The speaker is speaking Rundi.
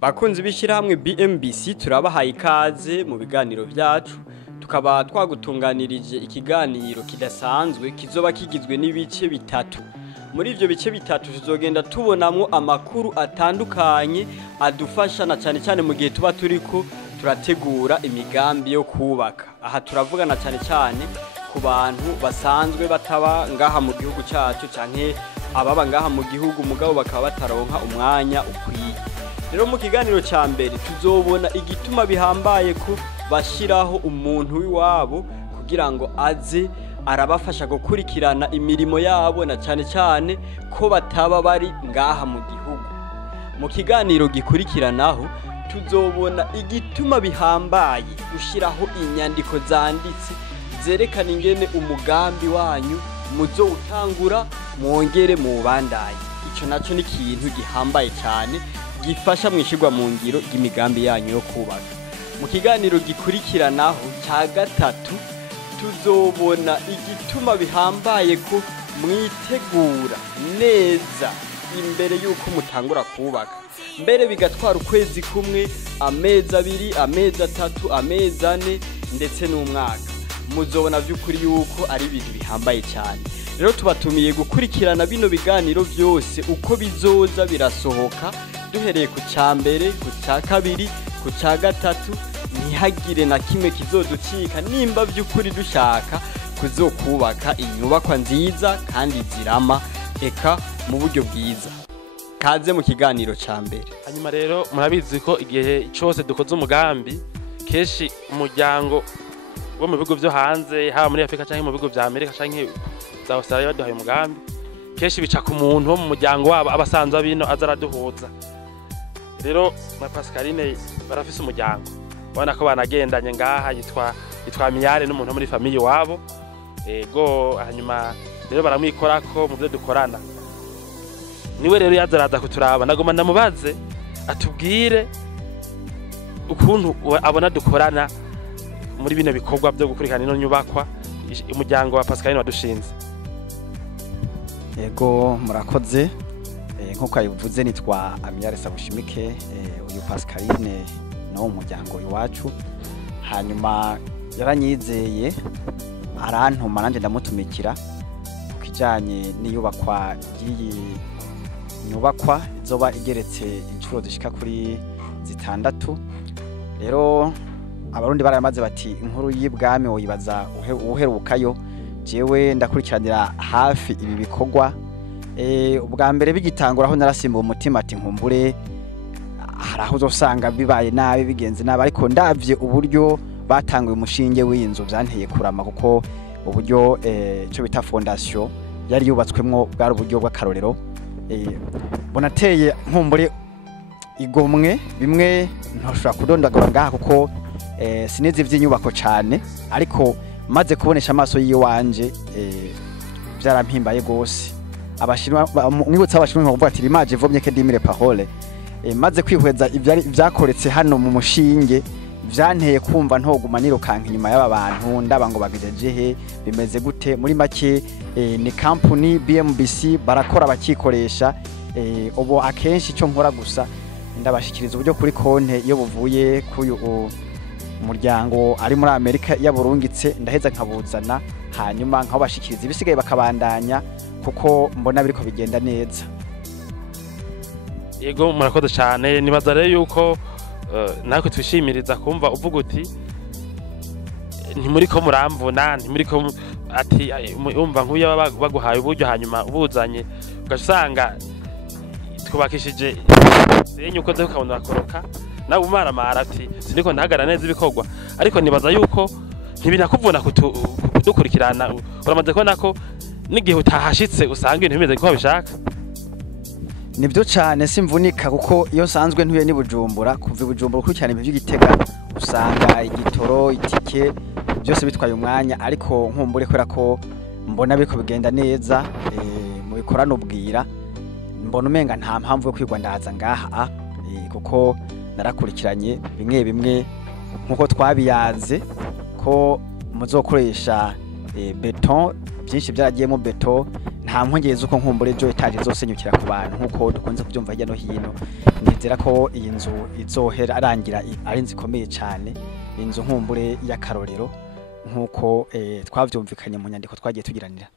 Bakunzi b'ishyirahamwe BMBC turabahaye ikaze mu biganiro byacu tukaba twagutunganirije ikiganiro kidasanzwe kizoba kigizwe n'ibice bitatu. Muri ivyo bice bitatu tuzogenda tubonamwo amakuru atandukanye adufasha na cyane cyane mu gihe tuba turiko turategura imigambi yo kubaka. Aha turavugana cyane cyane ku bantu basanzwe bataba ngaha mu gihugu cyacu canke ababa ngaha mu gihugu mugabo bakaba bataronka umwanya ukwiye. Rero mu kiganiro ca mbere tuzobona igituma bihambaye ko bashiraho umuntu w'iwabo kugira ngo aze arabafasha gukurikirana imirimo yabo na cyane cyane ko bataba bari ngaha mu gihugu. Mu kiganiro gikurikiranaho tuzobona igituma bihambaye gushiraho inyandiko zanditse zerekana ingene umugambi wanyu muzowutangura mwongere mu bandaye. Ico naco ni ikintu gihambaye cyane gifasha mwishirwa mu ngiro y'imigambi yanyu yo kubaka. Mu kiganiro gikurikiranaho ca gatatu tuzobona igituma bihambaye ko mwitegura neza imbere yuko mutangura kubaka, mbere bigatwara ukwezi kumwe, amezi abiri, amezi atatu, amezi ane ndetse n'umwaka. Muzobona vy'ukuri yuko ari ibintu bihambaye cyane. Rero tubatumiye gukurikirana bino biganiro byose uko bizoza birasohoka, duhereye ku ca mbere, ku ca kabiri, ku ca gatatu, ntihagire na kimwe kizoducika nimba vy'ukuri dushaka kuzokubaka inyubakwa nziza kandi zirama eka mu buryo bwiza. Kaze mu kiganiro ca mbere. Hanyuma rero murabizi ko igihe cyose dukoze umugambi keshi umuryango wo mu bigo byo hanze haba muri Afrika canke mu bigo vya Amerika canke za Australia baduhaye umugambi keshi bica ku muntu wo mu muryango wabo abasanzwe bino azaraduhuza. Rero na Pascaline barafise umuryango bana ko banagendanye ngaha yitwa Miyare n'umuntu muri famille wabo ego. Hanyuma rero baramwikorako mu byo dukorana, niwe rero yazaraza kuturaba nagoma ndamubaze atubwire ukuntu abona dukorana muri bino bikorwa byo gukurikirana ino nyubakwa umuryango wa Pascaline wadushinze. Ego murakoze. Nkuko ayivuze nitwa Amiyare Sabushimike, uyu Pascaline no umuryango iwacu. Hanyuma yaranyizeye arantuma nanje ndamutumikira kujanye n'iyubakwa y'iyi nyubakwa izoba igeretse inshuro zishika kuri zitandatu. Rero abarundi baramaze bati inkuru y'ibwami woyibaza uherukayo. Jewe ndakurikiranira hafi ibi bikorwa. Ubwa mbere bigitangura aho narasimbuye umutima ati nkumbure haraho uzosanga bibaye nabi bigenze nabi, ariko ndavye uburyo batanguye umushinge w'inzu byanteye kurama kuko uburyo cyo bita fondation yari yubatswemwo bwari uburyo bw'akarorero. Bonateye nkumbure igomwe bimwe ntoshobora kudondagura ngaha kuko sinezi vy'inyubako cyane, ariko maze kubonesha amaso yiwanje byarampimbaye gose. Abashinwa mwibutsa abashinwa bavuga ati limaje vomye ke dimire parole. Maze kwihweza ivyakoretse hano mu mushinge vyanteye kumva ntoguma nirukanka inyuma y'aba bantu ndaba ngo bagejeje he bimeze gute. Muri make ni company BMBC barakora bakikoresha. Ubu akenshi cyo nkora gusa ndabashikiriza uburyo kuri konte iyo buvuye kuyu umuryango ari muri Amerika yaburungitse ndaheza nkabuzana, hanyuma nkabashikiriza ibisigaye bakabandanya kuko mbona biriko bigenda neza. Yego murakoze cyane. Nibaza rero yuko natwe twishimiriza kumva uvuga uti ntimuri ko muramvuna, ntimuri ko ati umva nk'uyo baguhaye uburyo hanyuma ubuzanye ugasanga twubakishije senye uko zeko kabona bakoroka nawe umaramara ati siniko ndahagara neza ibikorwa. Ariko nibaza yuko ntibinakuvuna kudukurikirana, uramaze ko nako n'igihe utahashitse usanga ibintu bimeze ko bishaka. Nibyo cyane simvunika kuko iyo sanzwe ntuye ni Bujumbura, kuva Bujumbura kuri cyane ibyo Gitega usanga igitoro itike byose bitwaye umwanya, ariko nkumbure kwera ko mbona biko bigenda neza mu bikorano ubwira mbona umenga nta mpamvu yo kwigwa ndaza ngaha kuko narakurikiranye bimwe bimwe nkuko twabiyaze ko muzokoresha beton byinshi byaragiyemo beton nta mpungenge uko nkumbure ejo etaje izosenyukira ku bantu nk'uko dukunze kubyumva hirya no hino. Nizera ko iyi nzu izohera arangira ari inzu ikomeye cyane, inzu nkumbure y'akarorero nk'uko twavyumvikanye mu nyandiko twagiye tugiranira.